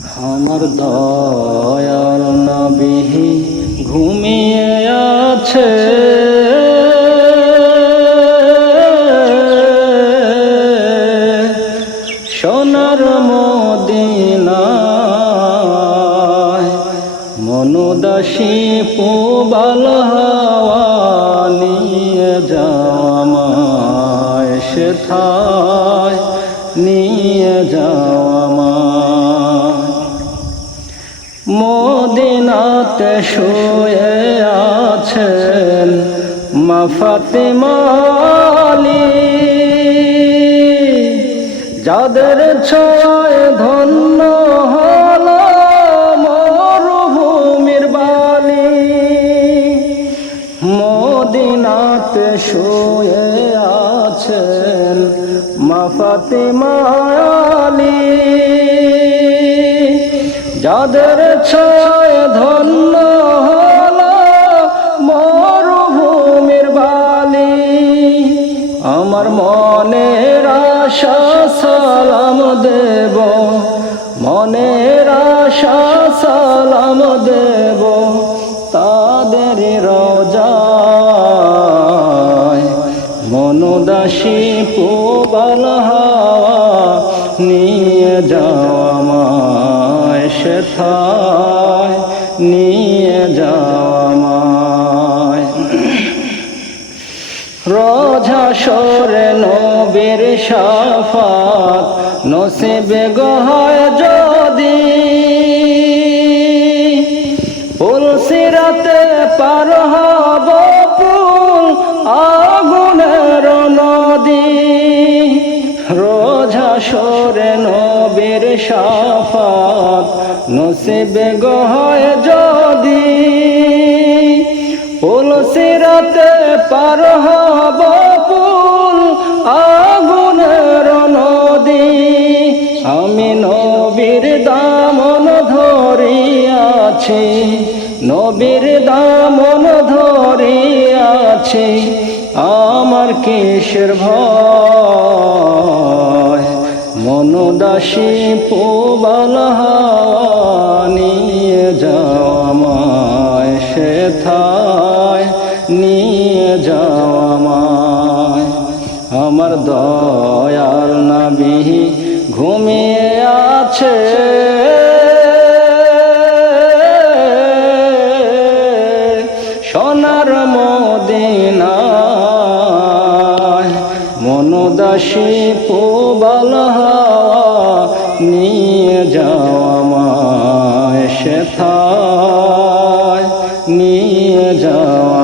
আমার দয়াল নবী ঘুমিয়ে আছে। সোনার মদিনায় মনুদাসী পুবাল হাওয়া নিয়ে যাওয়ামায় সেথায় নিয়ে যাওয়ামায় মদিনাতে শুয়ে আছেন মা ফাতেমালি যাদের ছয় ধন্য হল মরুভূমির বালি। মদিনাতে শুয়ে আছেন মা ফাতেমালি যাদের ছয় ধন্য হল মরুভূমির বালি। আমার মনের আশা সালাম দেব, মনের আশা সালাম দেব তাদের রোজায়। মনুদাসী পুবাল হাওয়া নিয়ে যাওয়ামায় সেথায় নিয়ে যাওয়ামায় রোজা সরে নবীর সাফাত নসিবে গহায় যদি। ফুল সিরাতে পার হব ফুল আগুনের নদী। রোজা সরে নবীর সাফাত নসিবে গহায় যদি ফুল সিরাতে পার হব ফুল আগুনের নদী। আমি নবীর দামন ধরিয়াছি, নবীর দামন ধরিয়াছি। আমার কিসের ভয়? মনুদাসী পুবাল হাওয়া নিয়ে যাওয়ামায় সেথায়, নিয়ে যাওয়ামায় আমার দয়াল নবী ঘুমিয়ে আছে। সোনার মদিনায় মনুদাসী পুবাল নিয়ে আমায় সেথায়। নিয়ে যাওয়া